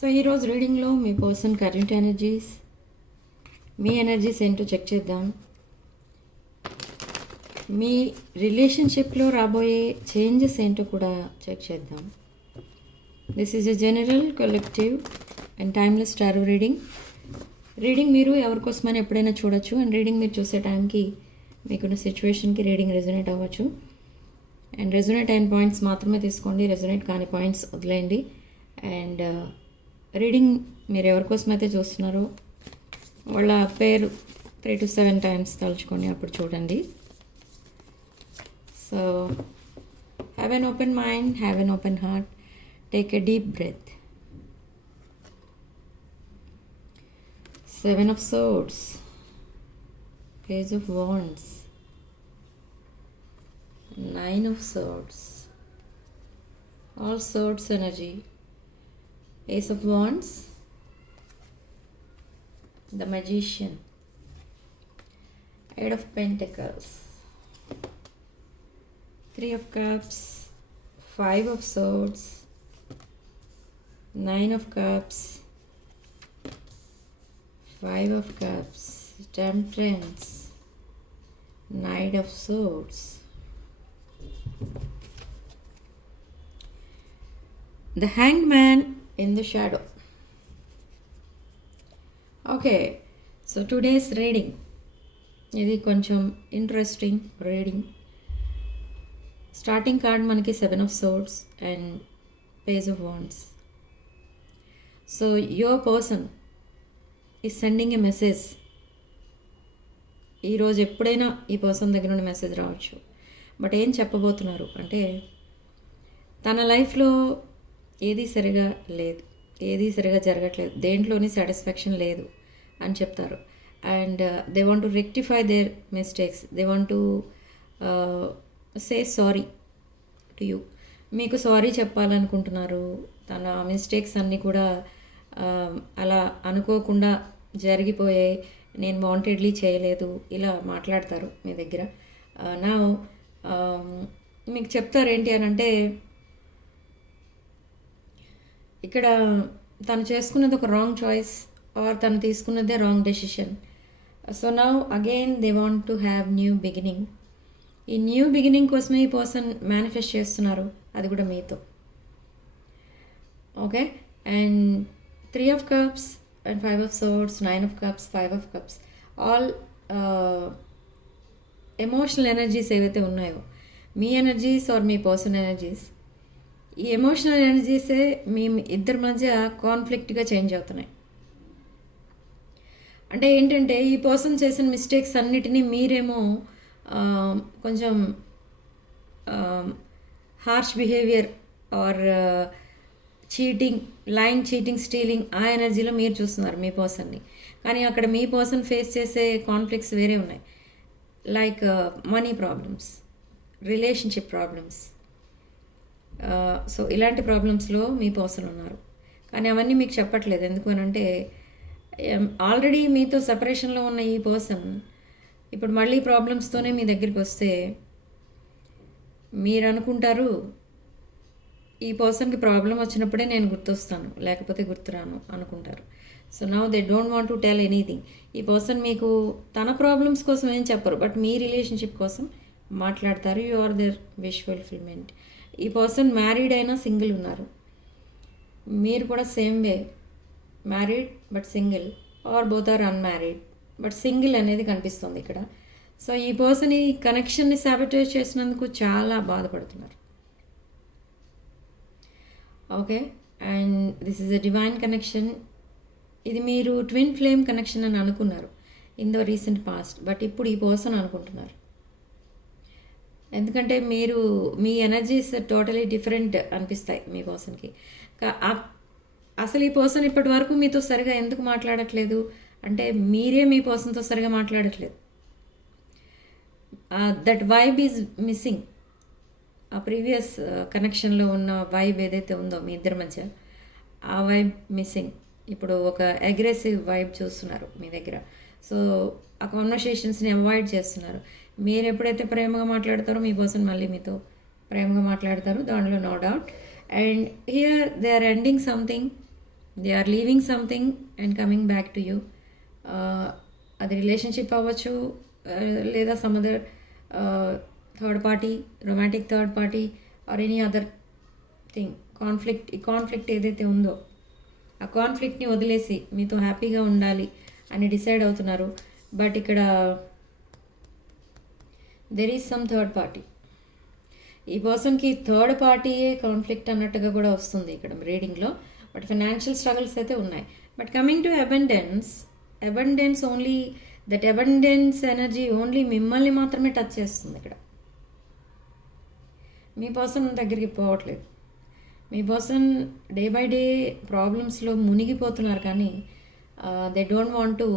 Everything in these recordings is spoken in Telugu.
సో ఈరోజు రీడింగ్లో మీ పర్సన్ కరెంట్ ఎనర్జీస్, మీ ఎనర్జీస్ ఏంటో చెక్ చేద్దాం. మీ రిలేషన్షిప్లో రాబోయే చేంజెస్ ఏంటో కూడా చెక్ చేద్దాం. This is a general, collective and timeless tarot reading. Reading మీరు ఎవరికోసమైనా ఎప్పుడైనా చూడొచ్చు. అండ్ రీడింగ్ మీరు చూసే టైంకి మీకున్న సిచ్యువేషన్కి రీడింగ్ రెజొనేట్ అవ్వచ్చు. అండ్ రెజొనేట్ అయిన పాయింట్స్ మాత్రమే తీసుకోండి, రెజొనేట్ కాని పాయింట్స్ వదిలేయండి. అండ్ రీడింగ్ మీరు ఎవరికోసమైతే చూస్తున్నారో వాళ్ళ పేరు 3 to 7 times తలుచుకోండి, అప్పుడు చూడండి. So have an open mind, have an open heart, take a deep breath. 7 of Swords, Page of Wands, 9 of Swords, all Swords energy, Ace of Wands, the Magician, 8 of Pentacles, 3 of Cups, 5 of Swords, 9 of Cups, 5 of Cups, Temperance, Knight of Swords, the Hanged Man in the shadow. Okay, so today's reading ఇది కొంచెం ఇంట్రెస్టింగ్ రీడింగ్. స్టార్టింగ్ కార్డ్ మనకి 7 of Swords and Page of Wands. So your person is sending a message. ఈరోజు ఎప్పుడైనా ఈ పర్సన్ దగ్గర నుండి మెసేజ్ రావచ్చు. బట్ ఏం చెప్పబోతున్నారు అంటే, తన లైఫ్లో ఏది సరిగా లేదు, ఏది సరిగా జరగట్లేదు, దేంట్లోని సాటిస్ఫాక్షన్ లేదు అని చెప్తారు. And they want to rectify there mistakes, they want to say sorry to you. మీకు సారీ చెప్పాలనుకుంటున్నారు. తన మిస్టేక్స్ అన్నీ కూడా అలా అనుకోకుండా జరిగిపోయాయి, నేను వాంటెడ్లీ చేయలేదు, ఇలా మాట్లాడతారు మీ దగ్గర. నా మీకు చెప్తారు ఏంటి అని అంటే, ఇక్కడ తను చేసుకున్నది ఒక రాంగ్ చాయిస్ ఆర్ తను తీసుకున్నదే wrong decision. So now again they want to have new beginning. ఈ న్యూ బిగినింగ్ కోసమే ఈ పర్సన్ మేనిఫెస్ట్ చేస్తున్నారు, అది కూడా మీతో. Okay, and 3 of Cups and 5 of Swords, 9 of Cups, 5 of Cups, all emotional energies ఏవైతే ఉన్నాయో, మీ ఎనర్జీస్ ఆర్ మీ పర్సన్ ఎనర్జీస్, ఈ ఎమోషనల్ ఎనర్జీసే మీ ఇద్దరి మధ్య కాన్ఫ్లిక్ట్గా చేంజ్ అవుతున్నాయి. అంటే ఏంటంటే, ఈ పర్సన్ చేసిన మిస్టేక్స్ అన్నిటినీ మీరేమో కొంచెం harsh behaviour or cheating, lying, cheating, stealing, ఆ ఎనర్జీలో మీరు చూస్తున్నారు మీ పర్సన్ని. కానీ అక్కడ మీ పర్సన్ ఫేస్ చేసే కాన్ఫ్లిక్ట్స్ వేరే ఉన్నాయి. Like money problems, relationship problems. So ఇలాంటి ప్రాబ్లమ్స్లో మీ పర్సన్ ఉన్నారు. కానీ అవన్నీ మీకు చెప్పట్లేదు. ఎందుకు అని అంటే, ఆల్రెడీ మీతో సెపరేషన్లో ఉన్న ఈ పర్సన్ ఇప్పుడు మళ్ళీ ప్రాబ్లమ్స్తోనే మీ దగ్గరికి వస్తే మీరు అనుకుంటారు, ఈ పర్సన్కి ప్రాబ్లం వచ్చినప్పుడే నేను గుర్తొస్తాను, లేకపోతే గుర్తురాను అనుకుంటారు. So now they don't want to tell anything. ఈ పర్సన్ మీకు తన ప్రాబ్లమ్స్ కోసం ఏం చెప్పరు, బట్ మీ రిలేషన్షిప్ కోసం మాట్లాడతారు. You are their wish fulfilment. ఈ పర్సన్ మ్యారీడ్ అయినా సింగిల్ ఉన్నారు, మీరు కూడా same way, married but single, or both or unmarried but single అనేది కనిపిస్తుంది ఇక్కడ. సో ఈ పర్సన్ ఈ కనెక్షన్ని సాబిటైజ్ చేసినందుకు చాలా బాధపడుతున్నారు. Okay, and this is a divine connection. ఇది మీరు ట్విన్ ఫ్లేమ్ కనెక్షన్ అని అనుకున్నారు in the recent past, but ఇప్పుడు ఈ పర్సన్ అనుకుంటున్నారు. ఎందుకంటే మీరు మీ ఎనర్జీస్ టోటలీ డిఫరెంట్ అనిపిస్తాయి మీ పర్సన్కి. అసలు ఈ పర్సన్ ఇప్పటి వరకు మీతో సరిగా ఎందుకు మాట్లాడట్లేదు అంటే, మీరే మీ పర్సన్తో సరిగా మాట్లాడట్లేదు. That vibe is missing. ఆ ప్రీవియస్ కనెక్షన్లో ఉన్న వైబ్ ఏదైతే ఉందో మీ ఇద్దరి మధ్య, ఆ వైబ్ మిస్సింగ్. ఇప్పుడు ఒక అగ్రెసివ్ వైబ్ చూస్తున్నారు మీ దగ్గర. సో ఆ కాన్వర్సేషన్స్ని అవాయిడ్ చేస్తున్నారు. మీరు ఎప్పుడైతే ప్రేమగా మాట్లాడతారో మీ పర్సన్ మళ్ళీ మీతో ప్రేమగా మాట్లాడతారు, దాంట్లో no doubt. And here they are ending something they are leaving something and coming back to you. అది రిలేషన్షిప్ అవ్వచ్చు, లేదా some other third party, romantic third party or any other thing. ఈ కాన్ఫ్లిక్ట్ ఏదైతే ఉందో ఆ కాన్ఫ్లిక్ట్ని వదిలేసి మీతో హ్యాపీగా ఉండాలి అని డిసైడ్ అవుతున్నారు. బట్ ఇక్కడ there is some third party. ఈ పర్సన్కి థర్డ్ పార్టీయే కాన్ఫ్లిక్ట్ అన్నట్టుగా కూడా వస్తుంది ఇక్కడ రీడింగ్లో. బట్ ఫైనాన్షియల్ స్ట్రగుల్స్ అయితే ఉన్నాయి. But coming to abundance only, that abundance energy only మిమ్మల్ని మాత్రమే టచ్ చేస్తుంది ఇక్కడ. మీ పర్సన్ దగ్గరికి పోవట్లేదు. మీ పర్సన్ డే బై డే ప్రాబ్లమ్స్లో మునిగిపోతున్నారు, కానీ they don't want to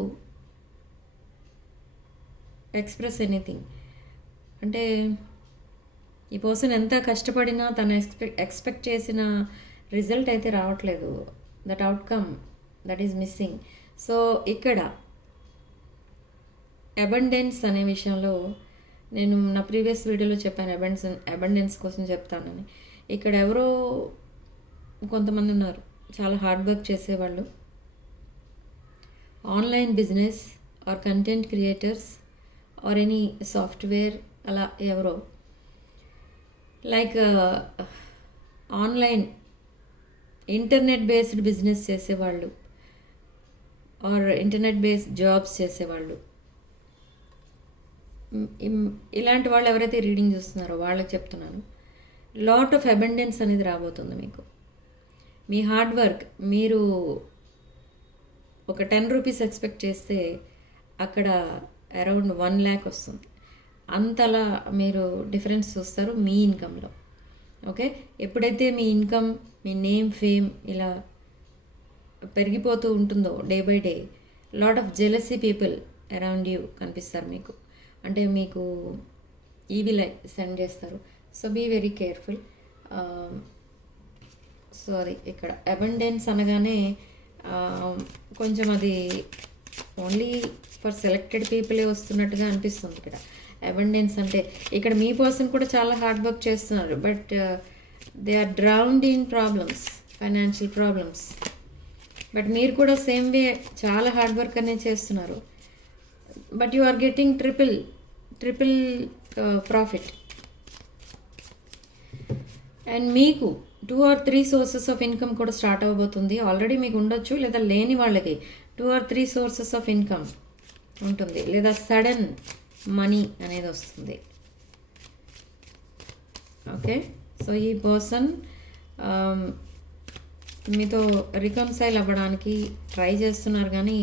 express anything. అంటే ఈ పర్సన్ ఎంత కష్టపడినా తను ఎక్స్పెక్ట్ చేసిన రిజల్ట్ అయితే రావట్లేదు. That outcome that is missing. So ఇక్కడ అబండెన్స్ అనే విషయంలో నేను నా ప్రీవియస్ వీడియోలో చెప్పాను, అబండెన్స్ కోసం చెప్తానని. ఇక్కడ ఎవరో కొంతమంది ఉన్నారు చాలా హార్డ్ వర్క్ చేసేవాళ్ళు, online business are content creators or any software, అలా ఎవరో like online internet based business చేసేవాళ్ళు ఆర్ ఇంటర్నెట్ బేస్డ్ జాబ్స్ చేసేవాళ్ళు. ఇలాంటి వాళ్ళు ఎవరైతే రీడింగ్ చూస్తున్నారో వాళ్ళకి చెప్తున్నాను, లాట్ ఆఫ్ అబండెన్స్ అనేది రాబోతుంది మీకు. మీ హార్డ్ వర్క్, మీరు ఒక 10 రూపీస్ ఎక్స్పెక్ట్ చేస్తే అక్కడ అరౌండ్ 1 lakh వస్తుంది. అంతలా మీరు డిఫరెన్స్ చూస్తారు మీ ఇన్కంలో. ఓకే, ఎప్పుడైతే మీ ఇన్కమ్, మీ నేమ్, ఫేమ్ ఇలా పెరిగిపోతూ ఉంటుందో day by day, lot of jealousy people around you కనిపిస్తారు మీకు. అంటే మీకు ఈవిల్ సెండ్ చేస్తారు. So be very careful. So అది ఇక్కడ అబండెన్స్ అనగానే కొంచెం అది ఓన్లీ ఫర్ సెలెక్టెడ్ పీపులే వస్తున్నట్టుగా అనిపిస్తుంది ఇక్కడ. అబండెన్స్ అంటే ఇక్కడ మీ పర్సన్ కూడా చాలా హార్డ్ వర్క్ చేస్తున్నారు, but they are drowned in problems, financial problems. But మీరు కూడా సేమ్ వే చాలా హార్డ్ వర్క్ అనేది చేస్తున్నారు, but you are getting triple profit. And మీకు 2 or 3 సోర్సెస్ ఆఫ్ ఇన్కమ్ కూడా స్టార్ట్ అవ్వబోతుంది. ఆల్రెడీ మీకు ఉండొచ్చు, లేదా లేని వాళ్ళకి 2 or 3 సోర్సెస్ ఆఫ్ ఇన్కమ్ ఉంటుంది, లేదా సడన్ మనీ అనేది వస్తుంది. ఓకే, సో ఈ పర్సన్ మీతో రికన్సైల్ అవ్వడానికి ట్రై చేస్తున్నారు, కానీ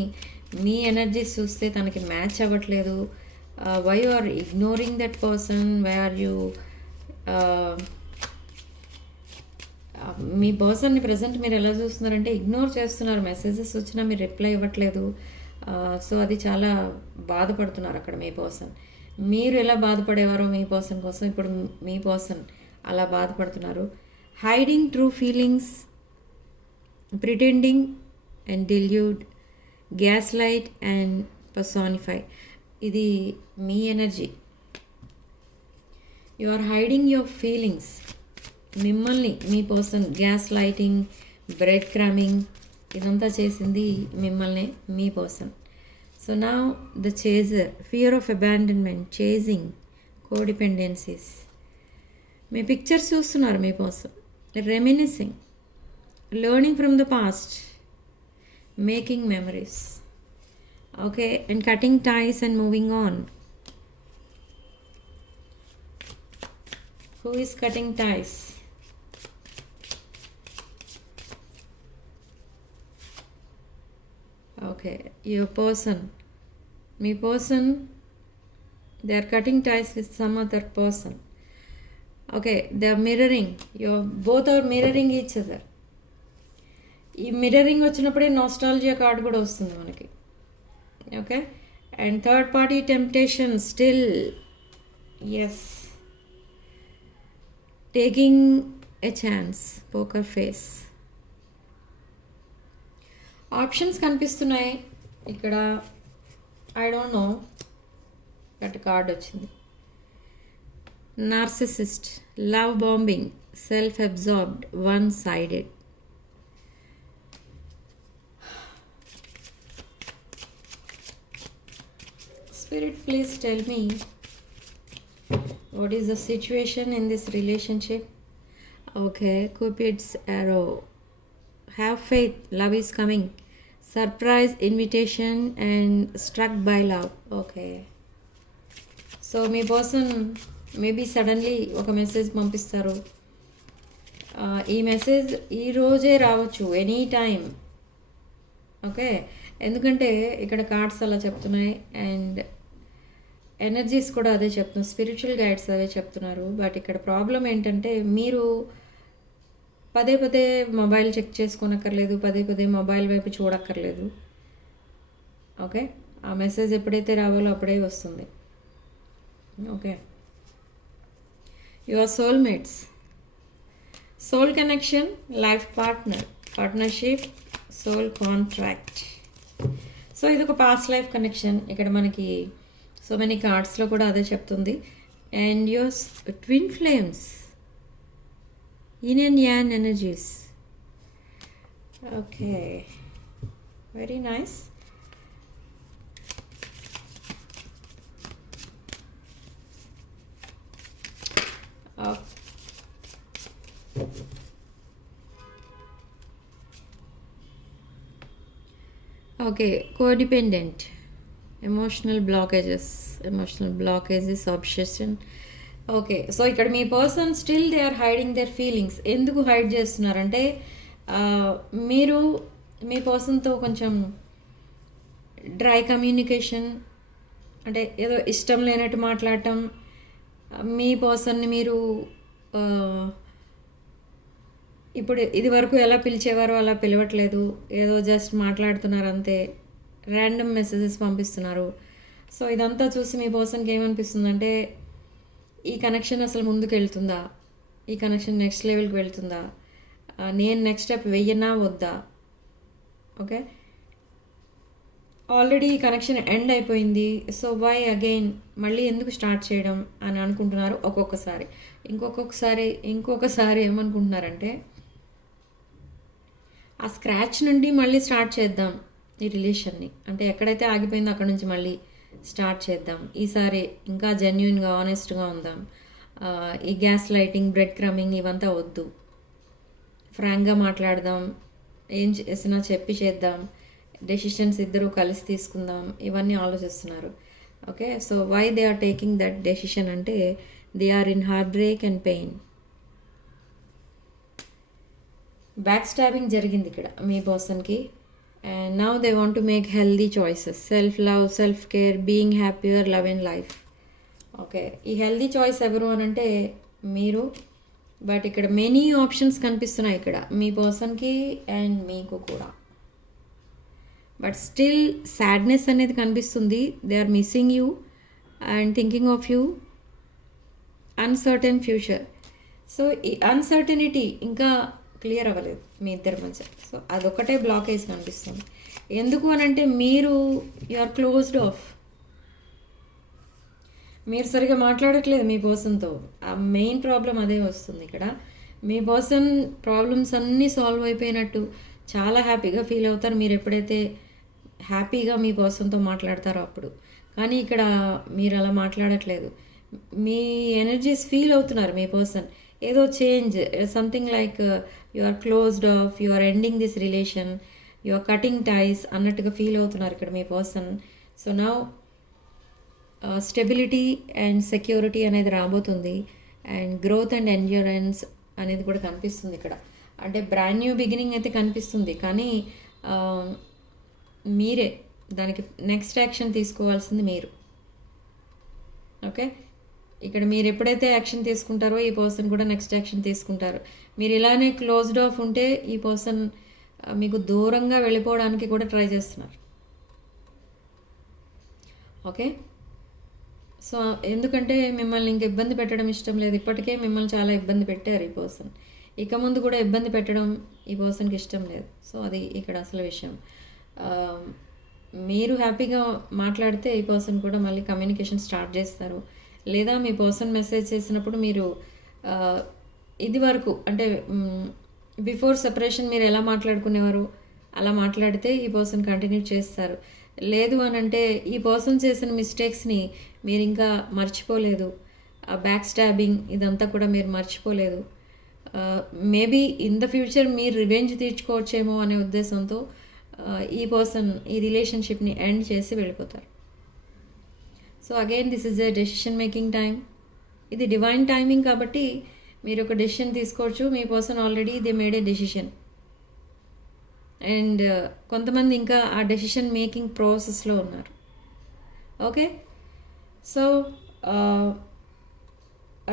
మీ ఎనర్జీస్ చూస్తే తనకి మ్యాచ్ అవ్వట్లేదు. Why you are ignoring that person, why are you మీ పర్సన్ని ప్రజెంట్ మీరు ఎలా చూస్తున్నారంటే ఇగ్నోర్ చేస్తున్నారు. మెసేజెస్ వచ్చినా మీరు రిప్లై ఇవ్వట్లేదు. సో అది చాలా బాధపడుతున్నారు అక్కడ మీ పర్సన్. మీరు ఎలా బాధపడేవారో మీ పర్సన్ కోసం ఇప్పుడు మీ పర్సన్ అలా బాధపడుతున్నారు. Hiding true feelings, pretending and deluded, gas light and personify. ఇది మీ energy. You are hiding your feelings. మిమ్మల్ని మీ person gas lighting, bread crumbing ఇదంతా చేసింది మిమ్మల్ని, మీ పర్సన్. సో నా the chaser, fear of abandonment, chasing, codependencies. మీ పిక్చర్స్ చూస్తున్నారు మీ person. Reminiscing, learning from the past, making memories. Okay, and cutting ties and moving on. Who is cutting ties? Okay, your person, me person, they are cutting ties with some other person. Okay, they are mirroring, both are mirroring each other. ఈ మిర్రరింగ్ వచ్చినప్పుడే నాస్టాలజియా కార్డు కూడా వస్తుంది మనకి. Okay, and third party temptation still, yes, taking a chance, poker face. Options కనిపిస్తున్నాయి ఇక్కడ. I don't know but card వచ్చింది. Narcissist, love bombing, self absorbed, one sided. Spirit, please tell me what is the situation in this relationship. Okay, Cupid's arrow. Have faith, love is coming. Surprise invitation and struck by love. Okay, so me person maybe suddenly ఒక మెసేజ్ పంపిస్తారు. ఈ మెసేజ్ ఈరోజే రావచ్చు, ఎనీ టైం. ఓకే, ఎందుకంటే ఇక్కడ కార్డ్స్ అలా చెప్తున్నాయి అండ్ ఎనర్జీస్ కూడా అదే చెప్తున్నారు, స్పిరిచువల్ గైడ్స్ అవే చెప్తున్నారు. బట్ ఇక్కడ ప్రాబ్లం ఏంటంటే మీరు పదే పదే మొబైల్ చెక్ చేసుకోనక్కర్లేదు, పదే పదే మొబైల్ వైపు చూడక్కర్లేదు. ఓకే, ఆ మెసేజ్ ఎప్పుడైతే రావాలో అప్పుడే వస్తుంది. Okay, your soulmates, soul connection, life partner, partnership, soul contract. So ఇది ఒక పాస్ట్ లైఫ్ కనెక్షన్. ఇక్కడ మనకి సో మెనీ కార్డ్స్లో కూడా అదే చెప్తుంది. And your twin flames, yin and yang energies. Okay, very nice. Oh. Okay, codependent, emotional blockages, obsession. Okay, so ఇక్కడ మీ person still they are hiding their feelings. ఎందుకు హైడ్ చేస్తున్నారంటే మీరు మీ పర్సన్తో కొంచెం డ్రై కమ్యూనికేషన్, అంటే ఏదో ఇష్టం లేనట్టు మాట్లాడటం, మీ పర్సన్ని మీరు ఇప్పుడు ఇది వరకు ఎలా పిలిచేవారో అలా పిలవట్లేదు, ఏదో జస్ట్ మాట్లాడుతున్నారు అంతే, ర్యాండమ్ మెసేజెస్ పంపిస్తున్నారు. సో ఇదంతా చూసి మీ పర్సన్కి ఏమనిపిస్తుందంటే ఈ కనెక్షన్ అసలు ముందుకు వెళ్తుందా, ఈ కనెక్షన్ నెక్స్ట్ లెవెల్కి వెళ్తుందా, నేను నెక్స్ట్ స్టెప్ వెయ్యనా వద్దా. ఓకే, ఆల్రెడీ ఈ కనెక్షన్ ఎండ్ అయిపోయింది, సో వై అగైన్ మళ్ళీ ఎందుకు స్టార్ట్ చేయడం అని అనుకుంటున్నారు. ఇంకొకసారి ఏమనుకుంటున్నారంటే ఆ స్క్రాచ్ నుండి మళ్ళీ స్టార్ట్ చేద్దాం ఈ రిలేషన్ని, అంటే ఎక్కడైతే ఆగిపోయిందో అక్కడ నుంచి మళ్ళీ స్టార్ట్ చేద్దాం, ఈసారి ఇంకా జెన్యున్గా ఆనెస్ట్గా ఉందాం, ఈ గ్యాస్ లైటింగ్, బ్రెడ్ క్రమింగ్ ఇవంతా వద్దు, ఫ్రాంక్గా మాట్లాడదాం, ఏం చేసినా చెప్పి చేద్దాం, డెసిషన్స్ ఇద్దరు కలిసి తీసుకుందాం, ఇవన్నీ ఆలోచిస్తున్నారు. Okay, so why they are taking that decision అంటే they are in heart break and pain. Back stabbing జరిగింది ఇక్కడ మీ పర్సన్కి. And now they want to make healthy choices, self-love, self-care, being happier, love in life. Okay, ఈ హెల్దీ చాయిస్ ఎవరు అని అంటే మీరు. బట్ ఇక్కడ మెనీ ఆప్షన్స్ కనిపిస్తున్నాయి ఇక్కడ మీ పర్సన్కి అండ్ మీకు కూడా. బట్ స్టిల్ సాడ్నెస్ అనేది కనిపిస్తుంది. They are missing you and thinking of you. Uncertain future. So ఈ అన్సర్టనిటీ ఇంకా క్లియర్ అవ్వలేదు మీ ఇద్దరి మధ్య. సో అదొక్కటే బ్లాకేజ్ కనిపిస్తుంది. ఎందుకు అని అంటే మీరు ఆర్ క్లోజ్డ్ ఆఫ్, మీరు సరిగా మాట్లాడట్లేదు మీ పర్సన్తో. ఆ మెయిన్ ప్రాబ్లం అదే వస్తుంది ఇక్కడ. మీ పర్సన్ ప్రాబ్లమ్స్ అన్నీ సాల్వ్ అయిపోయినట్టు చాలా హ్యాపీగా ఫీల్ అవుతారు మీరు ఎప్పుడైతే హ్యాపీగా మీ పర్సన్తో మాట్లాడతారో అప్పుడు. కానీ ఇక్కడ మీరు అలా మాట్లాడట్లేదు. మీ ఎనర్జీస్ ఫీల్ అవుతున్నారు మీ పర్సన్. ఏదో change, something like you are closed off, you are ending this relation, you are cutting ties అన్నట్టుగా ఫీల్ అవుతున్నారు ఇక్కడ మీ person. So now stability and security అనేది రాబోతుంది. అండ్ గ్రోత్ అండ్ ఎండ్యూరెన్స్ అనేది కూడా కనిపిస్తుంది ఇక్కడ. అంటే బ్రాండ్ న్యూ బిగినింగ్ అయితే కనిపిస్తుంది, కానీ మీరే దానికి నెక్స్ట్ యాక్షన్ తీసుకోవాల్సింది మీరు. ఓకే, ఇక్కడ మీరు ఎప్పుడైతే యాక్షన్ తీసుకుంటారో ఈ పర్సన్ కూడా నెక్స్ట్ యాక్షన్ తీసుకుంటారు. మీరు ఇలానే క్లోజ్డ్ ఆఫ్ ఉంటే ఈ పర్సన్ మీకు దూరంగా వెళ్ళిపోవడానికి కూడా ట్రై చేస్తున్నారు. ఓకే, సో ఎందుకంటే మిమ్మల్ని ఇంక ఇబ్బంది పెట్టడం ఇష్టం లేదు. ఇప్పటికే మిమ్మల్ని చాలా ఇబ్బంది పెట్టారు ఈ పర్సన్. ఇక ముందు కూడా ఇబ్బంది పెట్టడం ఈ పర్సన్కి ఇష్టం లేదు. సో అది ఇక్కడ అసలు విషయం. మీరు హ్యాపీగా మాట్లాడితే ఈ పర్సన్ కూడా మళ్ళీ కమ్యూనికేషన్ స్టార్ట్ చేస్తారు. లేదా మీ పర్సన్ మెసేజ్ చేసినప్పుడు మీరు ఇది వరకు అంటే బిఫోర్ సెపరేషన్ మీరు ఎలా మాట్లాడుకునేవారు అలా మాట్లాడితే ఈ పర్సన్ కంటిన్యూ చేస్తారు. లేదు అని అంటే ఈ పర్సన్ చేసిన మిస్టేక్స్ని మీరు ఇంకా మర్చిపోలేదు, ఆ బ్యాక్ స్టాబింగ్ ఇదంతా కూడా మీరు మర్చిపోలేదు. మేబీ ఇన్ ద ఫ్యూచర్ మీరు రివెంజ్ తీర్చుకోవచ్చేమో అనే ఉద్దేశంతో ఈ పర్సన్ ఈ రిలేషన్షిప్ని ఎండ్ చేసి వెళ్ళిపోతారు. So again this is a decision making time. ఇది డివైన్ టైమింగ్ కాబట్టి మీరు ఒక డెసిషన్ తీసుకోవచ్చు. మీ person already they made a decision. And కొంతమంది ఇంకా ఆ డెసిషన్ మేకింగ్ ప్రాసెస్లో ఉన్నారు. ఓకే, సో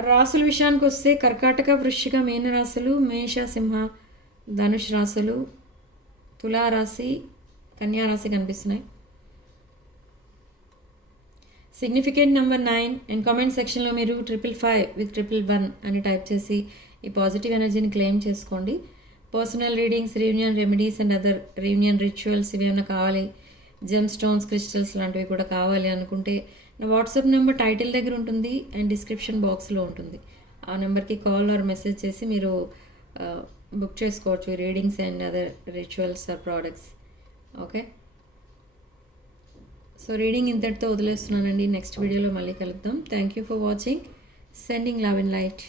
రాసుల విషయానికి వస్తే కర్కాటక, వృశ్చిక, మీన రాశులు, మేష, సింహ, ధనుష్ రాశులు, తులారాశి, కన్యా రాశి కనిపిస్తున్నాయి. సిగ్నిఫికెంట్ నెంబర్ 9 అండ్ కామెంట్ సెక్షన్లో మీరు 555 with 111 అని టైప్ చేసి ఈ పాజిటివ్ ఎనర్జీని క్లెయిమ్ చేసుకోండి. Personal readings, reunion remedies and other reunion rituals ఇవేమైనా కావాలి, జెమ్ స్టోన్స్, క్రిస్టల్స్ లాంటివి కూడా కావాలి అనుకుంటే నా వాట్సాప్ నెంబర్ టైటిల్ దగ్గర ఉంటుంది అండ్ డిస్క్రిప్షన్ బాక్స్లో ఉంటుంది. ఆ నెంబర్కి కాల్ ఆర్ మెసేజ్ చేసి మీరు బుక్ చేసుకోవచ్చు readings and other rituals or products. Okay, so reading ఇంతటితో వదిలేస్తున్నానండి. నెక్స్ట్ వీడియోలో మళ్ళీ కలుద్దాం. Thank you for watching. Sending love and light.